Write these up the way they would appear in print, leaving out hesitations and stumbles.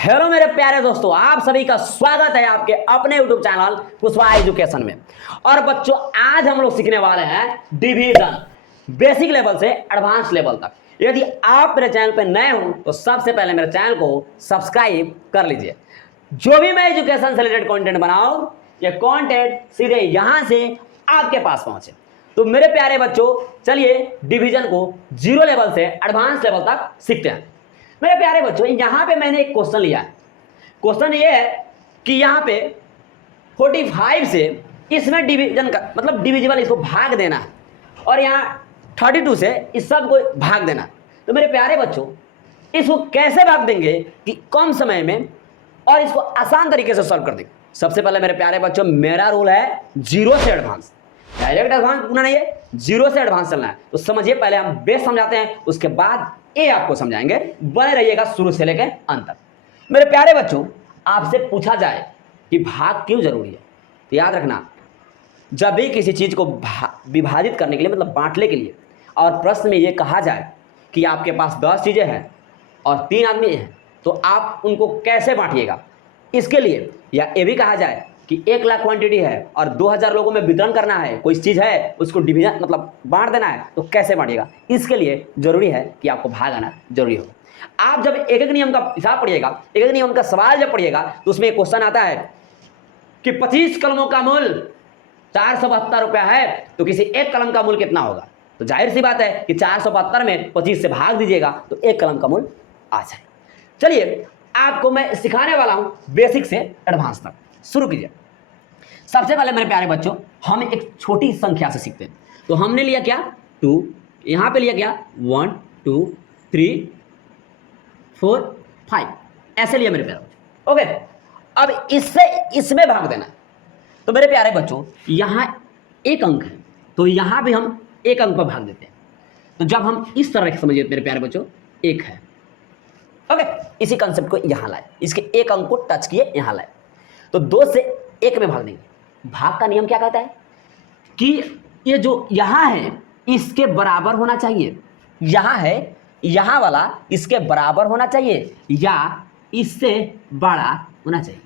Hello मेरे प्यारे दोस्तों, आप सभी का स्वागत है आपके अपने YouTube चैनल कुशवाहा एजुकेशन में। और बच्चों, आज हम लोग सीखने वाले हैं डिवीजन, बेसिक लेवल से एडवांस लेवल तक। यदि आप मेरे चैनल पर नए हो तो सबसे पहले मेरे चैनल को सब्सक्राइब कर लीजिए। जो भी मैं एजुकेशन से रिलेटेड कंटेंट बनाऊं, ये कंटेंट सीधे यहां से आपके पास पहुंचे। तो मेरे प्यारे बच्चों, चलिए डिवीजन को जीरो लेवल से एडवांस लेवल तक सीखते हैं। मेरे प्यारे बच्चों, यहां पे मैंने एक क्वेश्चन लिया है। क्वेश्चन ये है कि यहां पे 45 से इसमें डिवीजन का मतलब डिविजिबल इसको भाग देना है, और यहां 32 से इस सब को भाग देना है। तो मेरे प्यारे बच्चों, इसको कैसे भाग देंगे कि कम समय में और इसको आसान तरीके से सॉल्व कर देंगे। सबसे पहले मेरे प्यारे बच्चों, मेरा रूल है जीरो से एडवांस। डायरेक्ट एडवांस पूरा नहीं है, जीरो से एडवांस चलना है। तो समझिए, पहले हम बेस समझाते हैं, उसके बाद ये आपको समझाएंगे। बने रहिएगा शुरू से लेकर अंत तक। मेरे प्यारे बच्चों, आपसे पूछा जाए कि भाग क्यों जरूरी है, तो याद रखना, जब भी किसी चीज को विभाजित करने के लिए मतलब बांटने के लिए, और प्रश्न में ये कहा जाए कि आपके पास 10 चीजें हैं और 3 आदमी हैं, तो आप उनको कैसे बांटिएगा। इसके लिए या ये भी कहा जाए कि 1 लाख क्वांटिटी है और 2000 लोगों में वितरण करना है, कोई चीज़ है उसको डिवीजन मतलब बांट देना है, तो कैसे बांटिएगा। इसके लिए जरूरी है कि आपको भाग आना जरूरी हो। आप जब एक एक नियम का हिसाब पढ़िएगा, एक एक नियम का सवाल जब पढ़िएगा, तो उसमें एक क्वेश्चन आता है कि 25 कलमों का मूल्य 472 रुपया है, तो किसी एक कलम का मूल्य कितना होगा। तो जाहिर सी बात है कि 472 में 25 से भाग दीजिएगा तो एक कलम का मूल्य आ जाए। चलिए, आपको मैं सिखाने वाला हूं बेसिक से एडवांस तक। शुरू कीजिए। सबसे पहले मेरे प्यारे बच्चों, हम एक छोटी संख्या से सीखते हैं। तो हमने लिया क्या 2, यहां पे लिया क्या 1 2 3 4 5, ऐसे लिया मेरे प्यारे बच्चों। ओके, अब इससे इसमें भाग देना है। तो मेरे प्यारे बच्चों, यहां एक अंक है, तो यहां भी हम एक अंक पर भाग देते हैं। तो जब हम इस तरह समझिए मेरे प्यारे बच्चों, एक है। ओके, इसी कंसेप्ट को यहां लाए, इसके एक अंक को टच किए यहां लाए, तो 2 से 1 में भाग देंगे। भाग का नियम क्या कहता है कि ये जो यहां है इसके बराबर होना चाहिए, यहां है यहां वाला इसके बराबर होना चाहिए या इससे बड़ा होना चाहिए।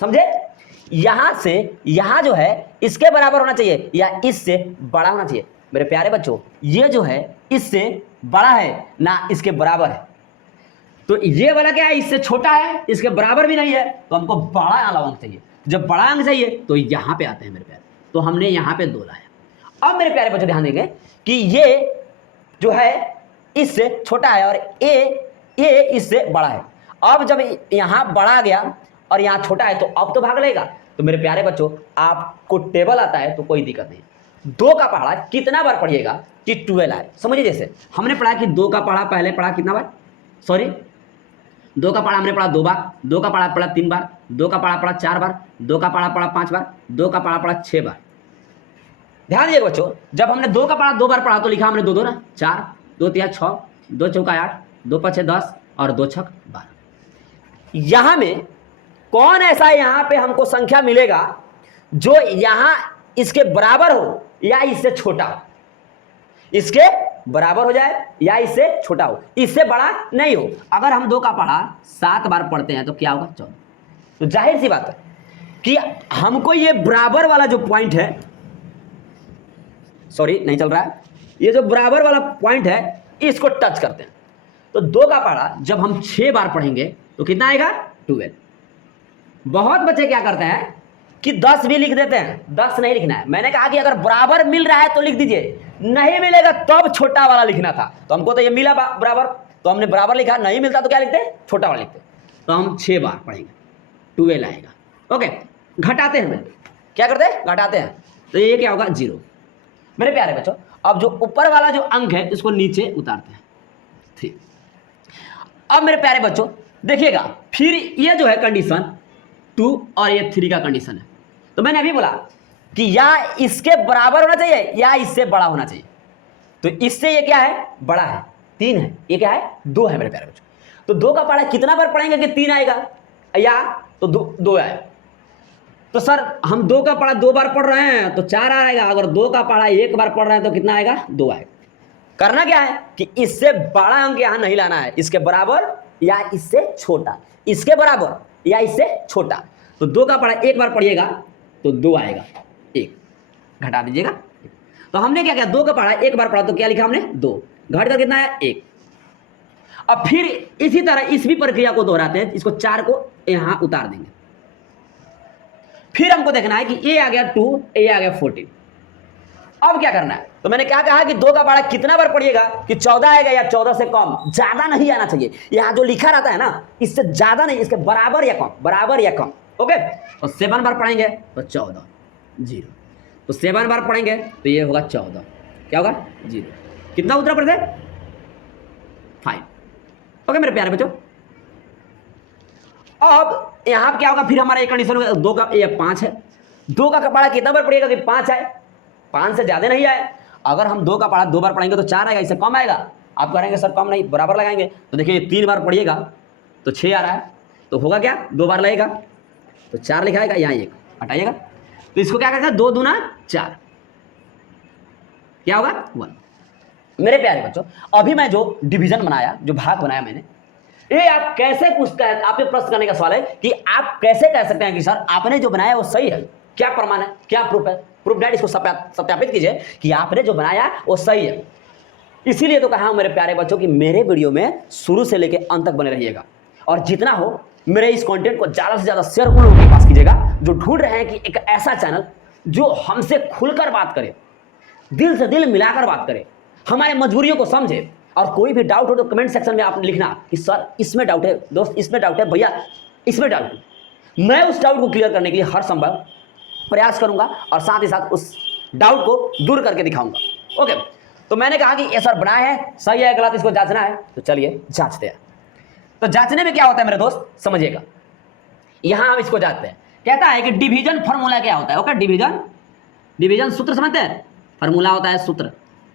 समझे? यहां से यहां जो है इसके बराबर होना चाहिए या इससे बड़ा होना चाहिए। मेरे प्यारे बच्चों, ये जो है इससे बड़ा है ना इसके बराबर है, तो ये वाला क्या है, इससे छोटा है, इसके बराबर भी नहीं है, तो हमको बड़ा अंक चाहिए। जब बड़ा अंक चाहिए तो यहां पे आते हैं मेरे प्यारे, तो हमने यहां पे 2 लाया। अब मेरे प्यारे बच्चों ध्यान देंगे कि ये जो है इससे छोटा है और ये इससे बड़ा है। अब जब यहां बड़ा गया और यहां छोटा है, तो अब तो भाग लेगा। तो मेरे प्यारे बच्चों, आपको टेबल आता है तो कोई दिक्कत नहीं। 2 का पहाड़ा कितना बार पढ़िएगा कि 12 आए। समझिए, जैसे हमने पढ़ा कि 2 का पहाड़ा पहले पढ़ा कितना बार, सॉरी 2 का पढ़ा हमने पढ़ा 2 बार, 2 का पढ़ा पढ़ा 3 बार, 2 का पढ़ा पढ़ा 4 बार, 2 का पढ़ा पढ़ा 5 बार, 2 का पढ़ा पढ़ा 6 बार। ध्यान दीजिए बच्चों, जब हमने 2 का पढ़ा 2 बार पढ़ा तो लिखा हमने 2 2 ना 4, 2 3 6, 2 चौका 8, 2 5 10 और 2 छक 12। यहां में कौन ऐसा यहां पे हमको संख्या मिलेगा जो यहां इसके बराबर हो या इससे छोटा हो, इसके बराबर हो जाए या इससे छोटा हो, इससे बड़ा नहीं हो। अगर हम 2 का पढ़ा 7 बार पढ़ते हैं तो क्या होगा 14। तो जाहिर सी बात है कि हमको ये बराबर वाला जो पॉइंट है, सॉरी नहीं चल रहा है, ये जो बराबर वाला पॉइंट है इसको टच करते हैं। तो 2 का पढ़ा जब हम 6 बार पढ़ेंगे तो कितना आएगा 12। बहुत बच्चे क्या करते हैं कि 10 भी लिख देते हैं। 10 नहीं लिखना है। मैंने कहा कि अगर बराबर मिल रहा है तो लिख दीजिए, नहीं मिलेगा तब छोटा वाला लिखना था। तो हमको तो ये मिला बराबर, तो हमने बराबर लिखा। नहीं मिलता तो क्या लिखते हैं, छोटा वाला लिखते। तो हम 6 बार पढ़ेंगे, 12 आएगा। ओके, घटाते हैं, क्या करते हैं, घटाते हैं, तो ये क्या होगा 0। मेरे प्यारे बच्चों, अब जो ऊपर वाला जो अंक है इसको नीचे उतारते हैं 3। अब मेरे प्यारे बच्चों देखिएगा, फिर ये जो है कंडीशन 2 और ये 3 का कंडीशन है। तो मैंने अभी बोला कि या इसके बराबर होना चाहिए या इससे बड़ा होना चाहिए। तो इससे ये क्या है, बड़ा है, 3 है, ये क्या है 2 है मेरे प्यारे बच्चों। तो 2 का पढ़ा कितना बार पढ़ेंगे कि 3 आएगा या तो 2 आए। तो सर हम 2 का पढ़ा 2 बार पढ़ रहे हैं तो 4 आएगा, अगर 2 का पढ़ा 1 बार पढ़ रहे हैं तो कितना आएगा 2 आएगा। करना क्या है कि इससे बड़ा अंक यहां नहीं लाना है, इसके बराबर या इससे छोटा, इसके बराबर या इससे छोटा। तो 2 का पढ़ा एक बार पढ़िएगा तो 2 आएगा, 1 घटा दीजिएगा। तो हमने क्या किया, 2 का पढ़ा एक बार पढ़ा तो क्या लिखा हमने 2, घट कर कितना है 1। अब फिर इसी तरह इस भी प्रक्रिया को दोहराते हैं, इसको 4 को यहां उतार देंगे। फिर हमको देखना है कि ये आ गया 2, ये आ गया 14। अब क्या करना है, तो मैंने क्या कहा कि 2 का पढ़ा कितना बार पढ़िएगा कि 14 आएगा या 14 से कम, ज्यादा नहीं आना चाहिए। यहां जो लिखा रहता है ना, इससे ज्यादा नहीं, इसके बराबर या कम, बराबर या कम। ओके, तो 7 बार पढ़ेंगे तो 14, 0। तो 7 बार पढ़ेंगे तो ये होगा 14, क्या होगा 0। कितना उत्तर पढ़ते 5। ओके मेरे प्यारे बच्चों, अब यहां क्या होगा, फिर हमारा एक कंडीशन होगा 2 का, ये 5 है, 2 का पढ़ा कितना बार पढ़िएगा कि 5 आए, 5 से ज्यादा नहीं आए। अगर हम 2 का पढ़ा 2 बार पढ़ेंगे तो 4 आएगा, इससे कम आएगा। आप कहेंगे सर कम नहीं, बराबर लगाएंगे। तो देखिए 3 बार पढ़िएगा तो 6 आ रहा है, तो होगा क्या 2 बार लगेगा तो 4 लिखाएगा, यहाँ 1 हटाइएगा। तो इसको क्या करेगा 2 दूना 4, क्या होगा 1। मेरे प्यारे बच्चों, अभी मैं जो डिवीजन बनाया, जो भाग बनाया मैंने, ये आप कैसे पूछता है, आपके प्रश्न करने का सवाल है कि आप कैसे कह सकते हैं कि सर आपने जो बनाया वो सही है, क्या प्रमाण है, क्या प्रूफ है, प्रूफ डेट, इसको सत्यापित कीजिए कि आपने जो बनाया वो सही है। इसीलिए तो कहा हूं मेरे प्यारे बच्चों कि मेरे वीडियो में शुरू से लेकर अंत तक बने रहिएगा, और जितना हो मेरे इस कंटेंट को ज्यादा से ज्यादा शेयर उन लोगों के पास कीजिएगा जो ढूंढ रहे हैं कि एक ऐसा चैनल जो हमसे खुलकर बात करे, दिल से दिल मिलाकर बात करे, हमारे मजबूरियों को समझे। और कोई भी डाउट हो तो कमेंट सेक्शन में आप लिखना कि सर इसमें डाउट है, दोस्त इसमें डाउट है, भैया इसमें डाउट है। मैं उस डाउट को क्लियर करने के लिए हर संभव प्रयास करूंगा और साथ ही साथ उस डाउट को दूर करके दिखाऊंगा। ओके, तो मैंने कहा कि ये सर बनाया है, सही है गलत, इसको जांचना है, तो चलिए जांचते हैं। तो जांचने में क्या होता है मेरे दोस्त, समझिएगा। यहां हम इसको जांचते हैं, कहता है कि डिवीजन फॉर्मूला क्या होता है। ओके, डिवीजन सूत्र समझते हैं, फॉर्मूला होता है सूत्र,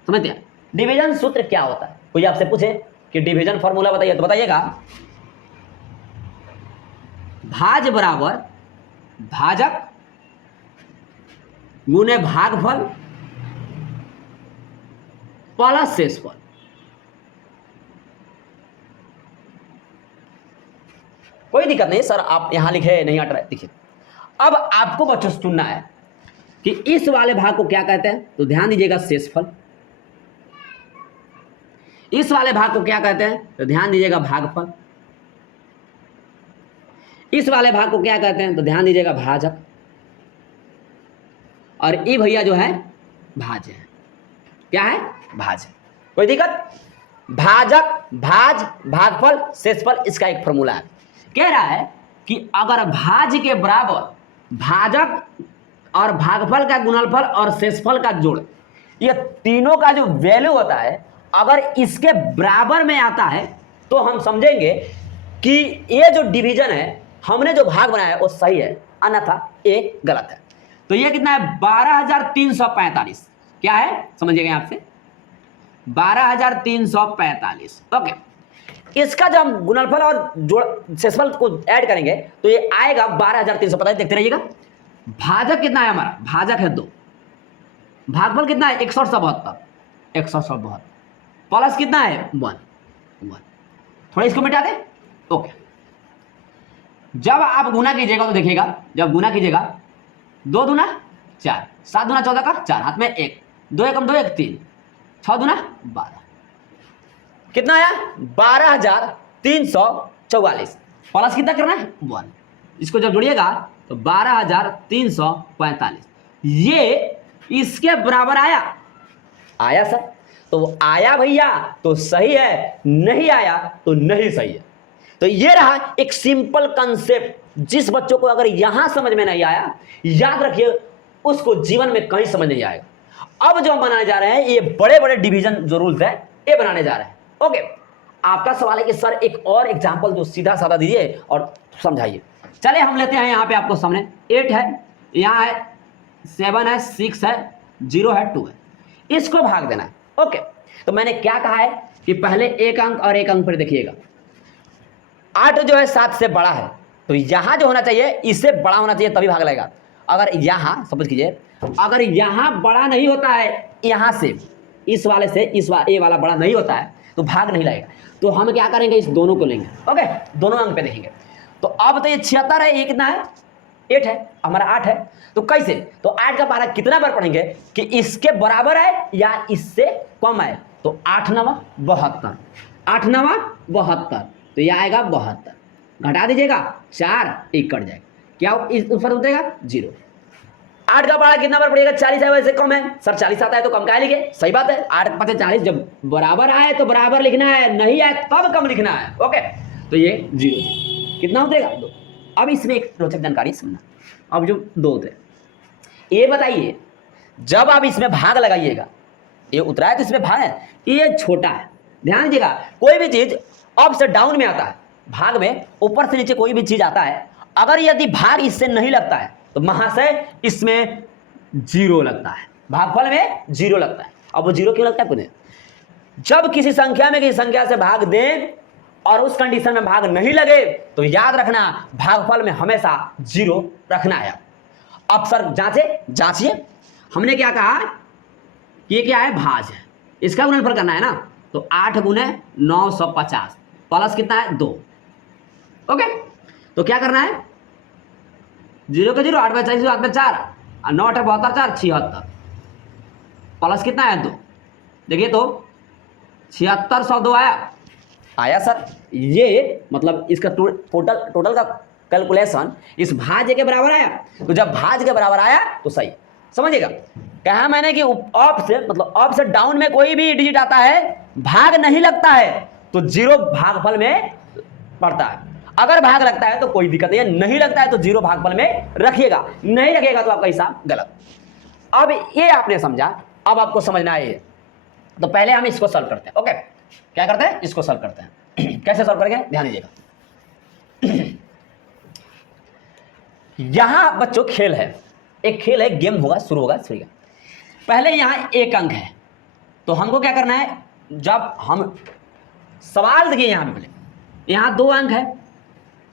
समझते हैं। डिवीजन सूत्र क्या होता है, कोई आपसे पूछे कि डिवीजन फॉर्मूला बताइए तो बताइएगा भाज बराबर भाजक गुने भागफल प्लस शेषफल। कोई दिक्कत नहीं सर, आप यहां लिखे नहीं हट रहे, देखिए अब आपको बच्चों चुनना है कि इस वाले भाग को क्या कहते हैं, तो ध्यान दीजिएगा शेषफल। इस वाले भाग को क्या कहते हैं, तो ध्यान दीजिएगा भागफल। इस वाले भाग को क्या कहते हैं, तो ध्यान दीजिएगा भाजक। और ये भैया जो है भाज्य है, क्या है भाज्य। कोई दिक्कत, भाजक, भाज, भागफल, शेषफल, इसका एक फॉर्मूला है। कह रहा है कि अगर भाज के बराबर भाजक और भागफल का गुणनफल और शेषफल का जोड़, ये तीनों का जो वैल्यू होता है अगर इसके बराबर में आता है तो हम समझेंगे कि ये जो डिवीजन है, हमने जो भाग बनाया है वो सही है, अन्यथा ये गलत है। तो ये कितना है 12,345, क्या है समझिएगा आपसे 12,345। ओके, इसका जब हम गुणनफल और जोड़ शेषफल को ऐड करेंगे तो ये आएगा 12,345। देखते रहिएगा। भाजक कितना है हमारा, भाजक है 2, भागफल कितना है 172 प्लस कितना है 1। थोड़ा इसको मिटा दे। ओके, जब आप गुना कीजिएगा तो देखिएगा, जब गुना कीजिएगा 2 दूना 4, 7 दूना 14 का 4, हाथ में 1, 2 एकम 2 1 3, 6 दूना 12, कितना आया 12,344 प्लस कितना करना है 1। इसको जब जोड़िएगा तो 12,345, ये इसके बराबर आया सर, तो आया भैया तो सही है, नहीं आया तो नहीं सही है। तो ये रहा एक सिंपल कंसेप्ट, जिस बच्चों को अगर यहां समझ में नहीं आया, याद रखिए उसको जीवन में कहीं समझ नहीं आएगा। अब जो हम बनाने जा रहे हैं ये बड़े बड़े डिवीजन जो रूल्स है ये बनाने जा रहे हैं। ओके, आपका सवाल है कि सर एक और एग्जांपल जो सीधा साधा दीजिए और समझाइए। चले हम लेते हैं, यहाँ पे आपको सामने 8 है, यहाँ है 7 है, 6 है, 0 है, 2 है, इसको भाग देना है। ओके, तो मैंने क्या कहा है कि पहले एक अंक और एक अंक पर देखिएगा। 8 जो है 7 से बड़ा है, तो यहां जो होना चाहिए इससे बड़ा होना चाहिए तभी भाग लगेगा। अगर यहां समझ कीजिए, अगर यहां बड़ा नहीं होता है, यहां से इस वाले से ए वाला बड़ा नहीं होता है, तो भाग नहीं लगेगा। तो हम क्या करेंगे, इस दोनों को लेंगे। ओके, दोनों अंक पे देखेंगे। तो अब तो ये 76 है, ये कितना है 8 है, हमारा 8 है। तो कैसे, तो 8 का पारा कितना बार पढ़ेंगे कि इसके बराबर है या इससे कम है। तो 8 9 72, 8 9 72, तो यह आएगा 72, घटा दीजिएगा 4, 1 कट जाएगा, क्या इस ऊपर उतरेगा 0। 8 का पारा कितना बार पड़ेगा, 40 है, वैसे कम है सर, 40 आता है तो कम का लिखे, सही बात है। 8 5 40, जब बराबर आए तो बराबर लिखना है, नहीं आए तब कम लिखना है। ओके, तो ये 0 कितना उतरेगा 2। अब इसमें एक रोचक जानकारी सुनना। अब जो 2 थे, ये बताइए जब आप इसमें भाग लगाइएगा, ये उतरा है तो इसमें भाग है, ये छोटा है। ध्यान दीजिएगा, कोई भी चीज अप से डाउन में आता है, भाग में ऊपर से नीचे कोई भी चीज आता है, अगर यदि भाग इससे नहीं लगता है तो महाशय इसमें 0 लगता है, भागफल में 0 लगता है। अब वो 0 क्यों लगता है, जब किसी संख्या में किसी संख्या से भाग दें और उस कंडीशन में भाग नहीं लगे तो याद रखना भागफल में हमेशा 0 रखना है। अब सर जांचिए, हमने क्या कहा, ये क्या है, भाज है, इसका गुणनफल करना है ना। तो 8 गुने 950 प्लस कितना है 2। ओके, तो क्या करना है, 0 का 0, 8 में 40, 8 में 4, 9 8 72 4 76, प्लस कितना है 2। देखिए तो 76 100 2 आया सर। ये मतलब इसका टोटल का कैलकुलेशन इस भाज्य के बराबर आया। तो जब भाज्य के बराबर आया तो सही समझिएगा। कहा मैंने कि अप से मतलब अप से डाउन में कोई भी डिजिट आता है, भाग नहीं लगता है तो 0 भागफल में पड़ता है। अगर भाग लगता है तो कोई दिक्कत नहीं है, नहीं लगता है तो 0 भागफल में रखिएगा, नहीं रखिएगा तो आपका हिसाब गलत। अब ये आपने समझा, अब आपको समझना है ये। तो पहले हम इसको सॉल्व करते हैं। ओके, क्या करते हैं, इसको सॉल्व करते हैं। कैसे सॉल्व करेंगे, ध्यान दीजिएगा। यहां बच्चों खेल है, एक खेल है, गेम होगा, शुरू होगा। पहले यहां 1 अंक है, तो हमको क्या करना है, जब हम सवाल देखिए यहां पे पहले यहां 2 अंक है,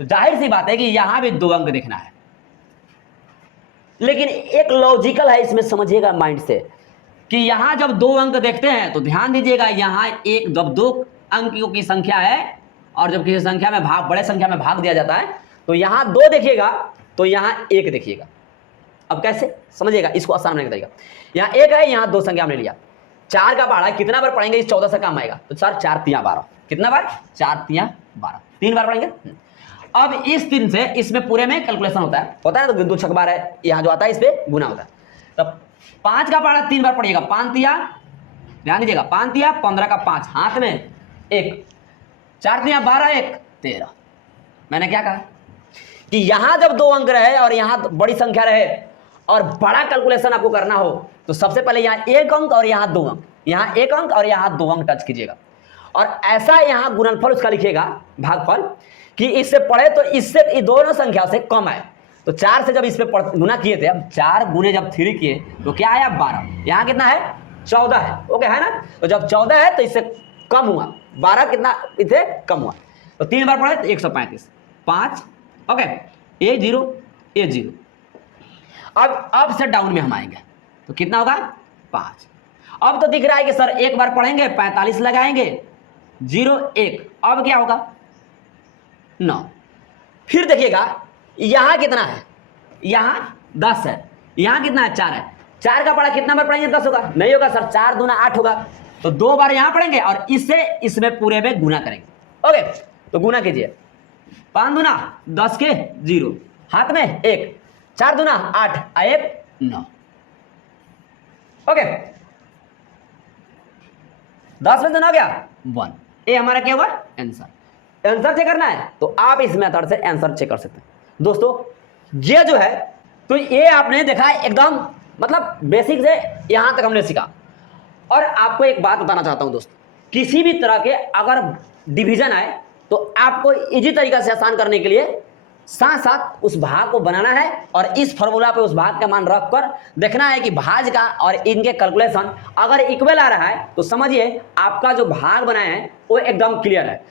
तो जाहिर सी बात है कि यहां भी 2 अंक देखना है। लेकिन एक लॉजिकल है इसमें, समझिएगा माइंड से, कि यहां जब 2 अंक देखते हैं तो ध्यान दीजिएगा, यहां एक जब 2 अंकों की संख्या है और जब किसी संख्या में भाग, बड़े संख्या में भाग दिया जाता है, तो यहां 2 देखिएगा तो यहां 1 देखिएगा। अब कैसे समझिएगा, इसको आसान बनाने का तरीका, यहां 1 है, यहां 2 संख्या हमने लिया। 4 का पहाड़ा कितना बार पढ़ेंगे, इस 14 से काम आएगा, तो सर 4 3 12, कितना बार, 4 3 12, 3 बार पढ़ेंगे। अब इस 3 से इसमें पूरे में कैलकुलेशन होता है ना, तो 2 छक बार है, यहां जो आता है इस पे गुना होता है। तब 5 का पहाड़ा 3 बार पढ़िएगा, 5 3, ध्यान दीजिएगा, 5 3 15 का 5 हाथ में 1, 4 3 12 1 13। मैंने क्या कहा कि यहां जब 2 अंक रहे और यहां बड़ी संख्या रहे और बड़ा कैलकुलेशन आपको करना हो तो सबसे पहले यहां 1 अंक और यहां 2 अंक, यहां 1 अंक और यहां 2 अंक टच कीजिएगा और ऐसा यहां गुणनफल उसका लिखिएगा, भागफल, कि इससे पढ़े तो इससे दोनों संख्या से कम आए। तो 4 से जब इस पे गुना किए थे, अब 4 गुने जब 3 किए तो क्या आया 12, यहां कितना है 14 है। ओके है ना, तो जब 14 है तो इससे कम हुआ, 12 कितना इसे कम हुआ, तो 3 बार पढ़े तो 135 5। ओके, ये 0 ये 0। अब से डाउन में हम आएंगे तो कितना होगा 5। अब तो दिख रहा है कि सर 1 बार पढ़ेंगे 45 लगाएंगे 0 1, अब क्या होगा 9। फिर देखिएगा यहां कितना है, यहां 10 है, यहां कितना है 4 है, 4 का पढ़ा कितना बार पढ़ेंगे 10 होगा, नहीं होगा सर, 4 दूना 8 होगा, तो 2 बार यहां पढ़ेंगे और इससे इसमें पूरे में गुना करेंगे। ओके, तो गुना कीजिए, 5 दूना 10 के 0, हाथ में 1, 4 दूना 8 1 9। ओके, 10 में 2 हो गया 1, ये हमारा क्या हुआ आंसर। आंसर चेक करना है तो आप इस मेथड से आंसर चेक कर सकते हैं। दोस्तों ये जो है, तो ये आपने देखा एकदम मतलब बेसिक से यहां तक हमने सीखा। और आपको एक बात बताना चाहता हूं दोस्तों, किसी भी तरह के अगर डिवीजन आए तो आपको इजी तरीका से आसान करने के लिए साथ साथ उस भाग को बनाना है और इस फॉर्मूला पे उस भाग का मान रख कर देखना है कि भाज का और इनके कैलकुलेशन अगर इक्वल आ रहा है तो समझिए आपका जो भाग बनाए हैं वो एकदम क्लियर है।